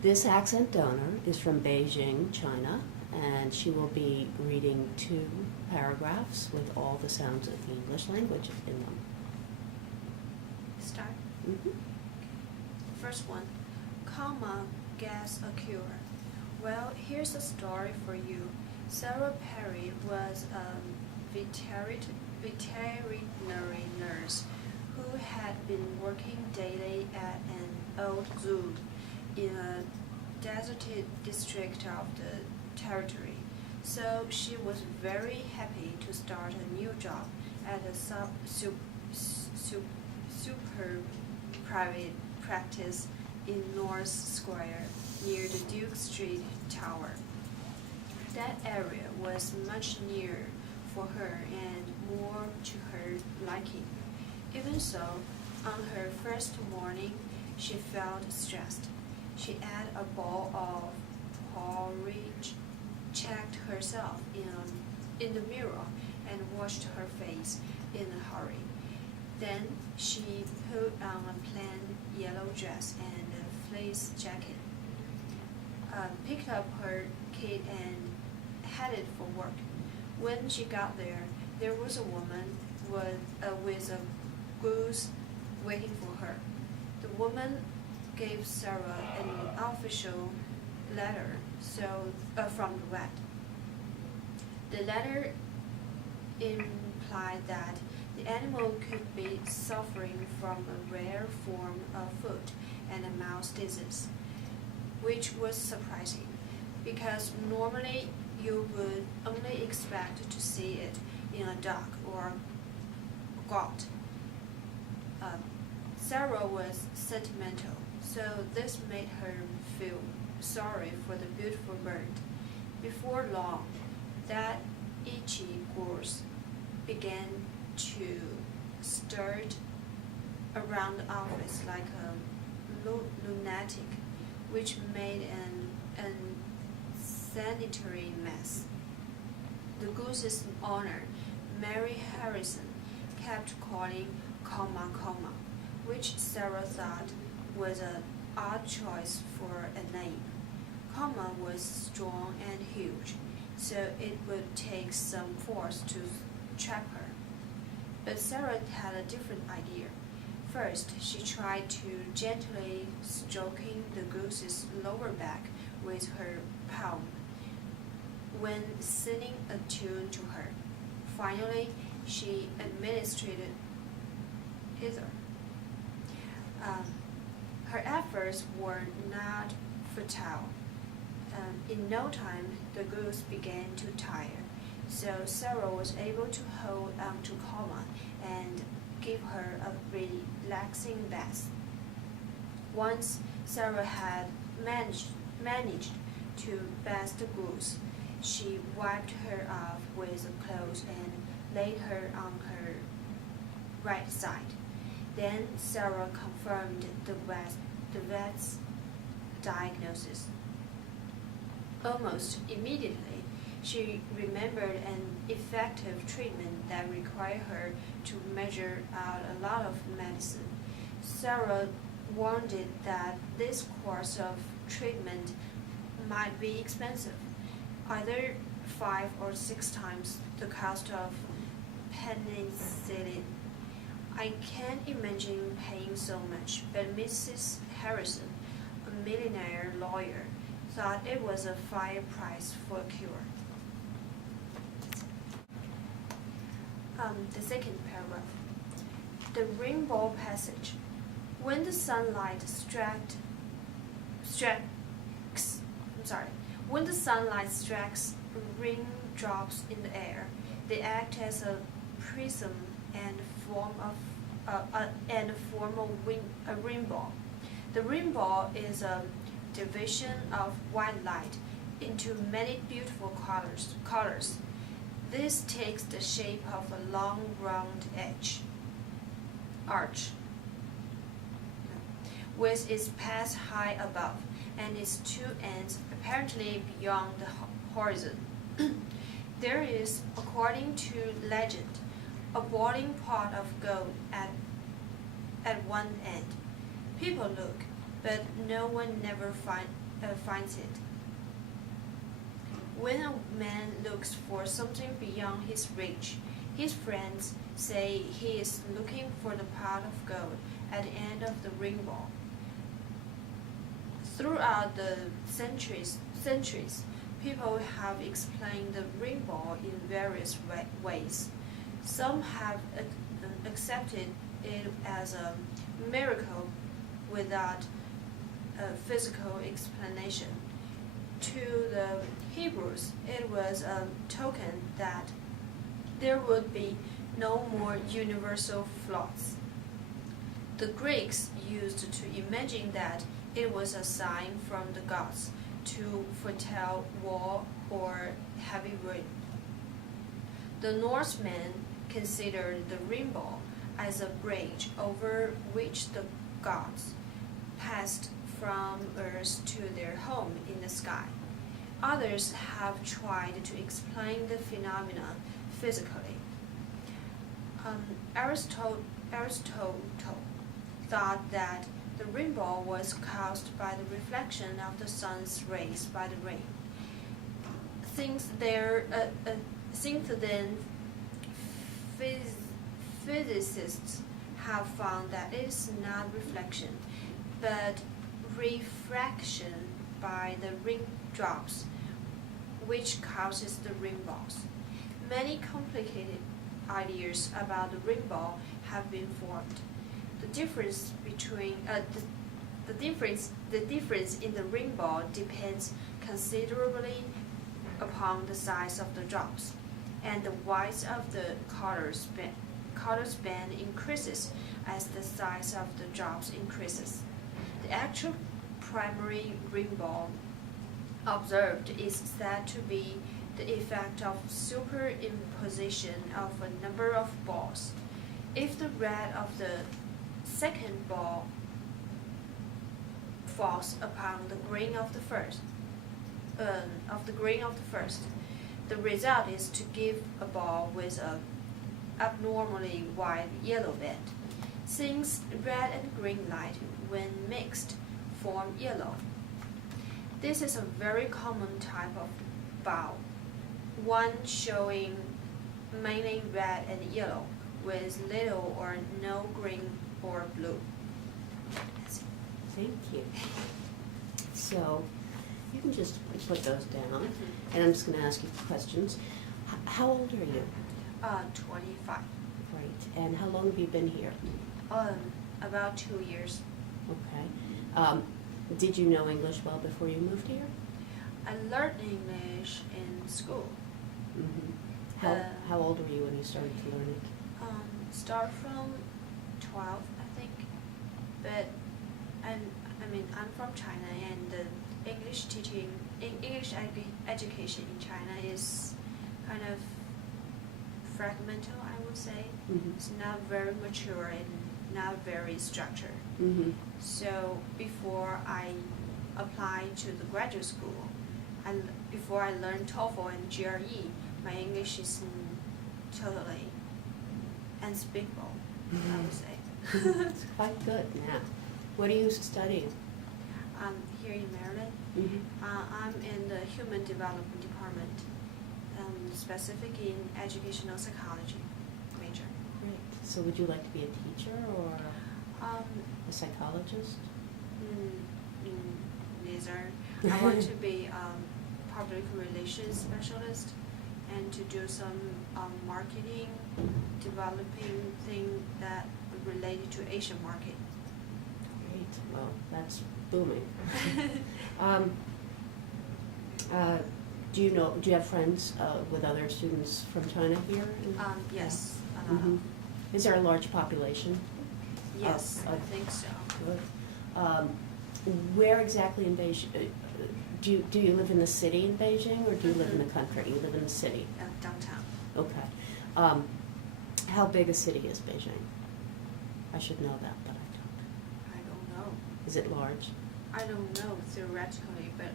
This accent donor is from Beijing, China, and she will be reading 2 paragraphs with all the sounds of the English language in them. Start. Mhm. First one, comma, guess a cure. Well, here's a story for you. Sarah Perry was a veterinary nurse who had been working daily at an old zoo in a deserted district of the territory. So she was very happy to start a new job at a super private practice in North Square near the Duke Street Tower. That area was much nearer for her and more to her liking. Even so, on her first morning, she felt stressed. She ate a bowl of porridge, checked herself in the mirror, and washed her face in a hurry. Then she put on a plain yellow dress and a fleece jacket, picked up her kit and headed for work. When she got there, there was a woman with a goose waiting for her. The woman gave Sarah an official letter from the vet. The letter implied that the animal could be suffering from a rare form of foot and mouth disease, which was surprising, because normally you would only expect to see it in a dog or goat. Sarah was sentimental, so this made her feel sorry for the beautiful bird. Before long, that itchy goose began to stir around the office like a lunatic, which made an unsanitary mess. The goose's owner, Mary Harrison, kept calling comma, which Sarah thought was an odd choice for a name. Comma was strong and huge, so it would take some force to trap her. But Sarah had a different idea. First, she tried to gently stroking the goose's lower back with her palm, when singing a tune to her. Finally, she administered ether. Her efforts were not futile. In no time, the goose began to tire, so Sarah was able to hold on to Comma and give her a relaxing bath. Once Sarah had managed to bath the goose, she wiped her off with a cloth and laid her on her right side. Then Sarah confirmed the vet's diagnosis. Almost immediately, she remembered an effective treatment that required her to measure out a lot of medicine. Sarah warned that this course of treatment might be expensive, either 5 or 6 times the cost of penicillin. I can't imagine paying so much, but Mrs. Harrison, a millionaire lawyer, thought it was a fair price for a cure. The second paragraph. The rainbow passage. When the sunlight strikes raindrops in the air, they act as a prism and form a rainbow. The rainbow is a division of white light into many beautiful colors. This takes the shape of a long round arch, with its path high above and its 2 ends apparently beyond the horizon. There is, according to legend, a boiling pot of gold at one end. People look, but no one never finds it. When a man looks for something beyond his reach, his friends say he is looking for the pot of gold at the end of the rainbow. Throughout the centuries, people have explained the rainbow in various ways. Some have accepted it as a miracle without a physical explanation. To the Hebrews, it was a token that there would be no more universal floods. The Greeks used to imagine that it was a sign from the gods to foretell war or heavy rain. The Norsemen considered the rainbow as a bridge over which the gods passed from Earth to their home in the sky. Others have tried to explain the phenomena physically. Aristotle thought that the rainbow was caused by the reflection of the sun's rays by the rain. Since then, physicists have found that it is not reflection, but refraction by the raindrops, which causes the rainbows. Many complicated ideas about the rainbow have been formed. The difference in the rainbow depends considerably upon the size of the drops, and the width of the color span increases as the size of the drops increases. The actual primary rainbow observed is said to be the effect of superimposition of a number of balls. If the red of the second ball falls upon the green of the first, the result is to give a ball with an abnormally wide yellow band. Since red and green light, when mixed, form yellow. This is a very common type of bow, one showing mainly red and yellow, with little or no green or blue. Thank you. So you can just put those down, and I'm just going to ask you questions. How old are you? 25. Right. And how long have you been here? About 2 years. Okay. Did you know English well before you moved here? I learned English in school. Mm-hmm. How old were you when you started to learn it? Start from 12, I think. But I'm from China, and the English education in China is kind of fragmental, I would say. Mm-hmm. It's not very mature and not very structured. Mm-hmm. So before I applied to the graduate school, before I learned TOEFL and GRE, my English is totally unspeakable, I would say. It's quite good now. What are you studying? Here in Maryland, I'm in the Human Development Department, specific in educational psychology major. Great. So would you like to be a teacher or a psychologist? Neither. I want to be a public relations specialist and to do some marketing, developing thing that related to Asian market. Great. Well, that's booming. Do you have friends with other students from China here? Yes. Is there a large population? Yes, I think so. Good. Where exactly in Beijing? Do you live in the city in Beijing, or do you live in the country? You live in the city. Downtown. Okay. How big a city is Beijing? I should know that, but I I don't know. don't. Is it large? I don't know theoretically, but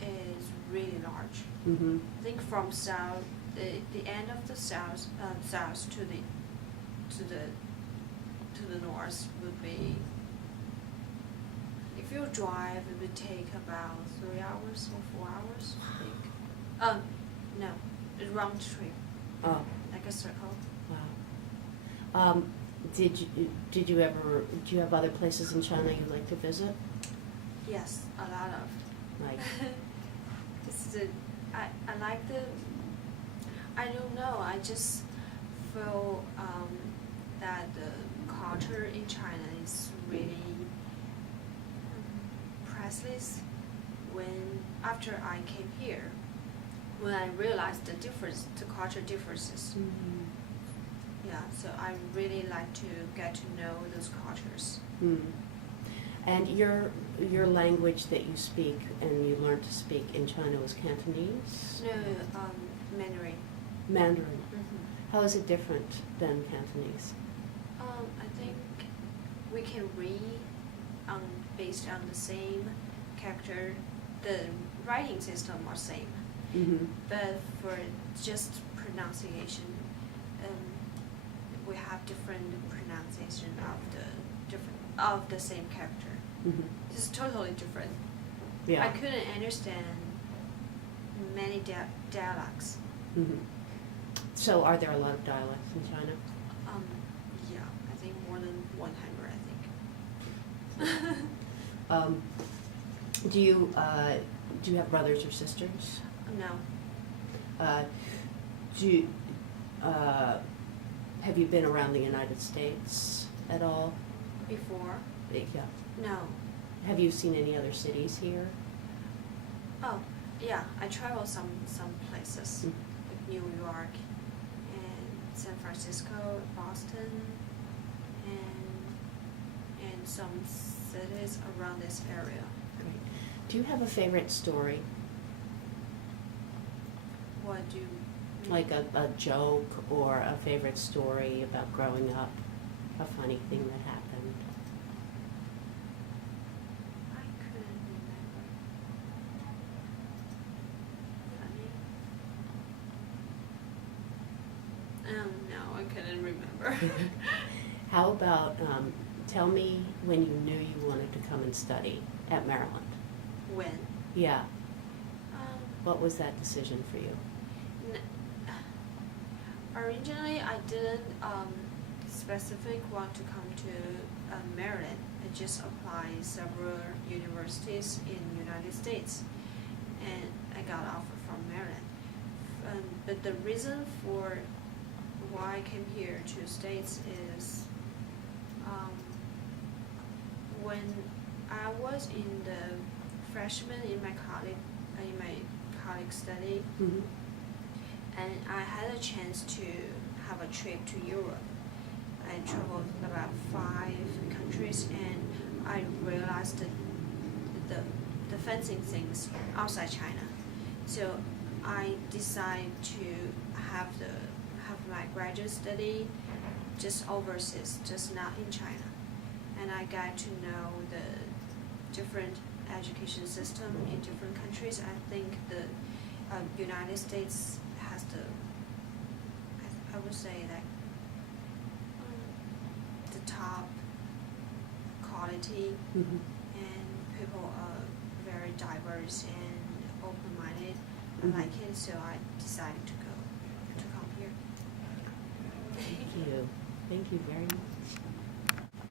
it is really large. Mm-hmm. I think from south, the end of the south to the north would be if you drive, it would take about 3 hours or 4 hours, I think. No, a round trip, Oh, like a circle. wow. Did you ever, do you have other places in China you'd like to visit? Yes, a lot of. Like, This is I like I don't know, I just feel that the culture in China is really priceless. After I came here, when I realized the culture differences. Yeah, so I really like to get to know those cultures. And your language that you speak and you learned to speak in China was Cantonese? No, Mandarin. Mandarin. How is it different than Cantonese? I think we can read based on the same character. The writing system are same, but for just pronunciation, we have different pronunciation of the same character. It's totally different. Yeah. I couldn't understand many dialects. So are there a lot of dialects in China? Yeah, I think more than 100. I think. Do you have brothers or sisters? No. Have you been around the United States at all? Before? Yeah. No. Have you seen any other cities here? Oh, yeah. I travel some places, like New York, and San Francisco, Boston, and some cities around this area. Great. Do you have a favorite story? What do you mean? Like a joke or a favorite story about growing up? A funny thing that happened? I couldn't remember. Funny? No, I couldn't remember. How about, tell me when you knew you wanted to come and study at Maryland? When? Yeah. What was that decision for you? Originally, I didn't specific want to come to Maryland. I just applied several universities in United States, and I got offer from Maryland. But the reason for why I came here to States is when I was in the freshman in my college study, and I had a chance to have a trip to Europe. I traveled about 5 countries, and I realized that the fencing things outside China. So I decided to have my graduate study just overseas, just not in China. And I got to know the different education system in different countries. I think the United States has I would say that the top quality, and people are very diverse and open-minded. I like it, so I decided to come here. Thank you. Thank you very much.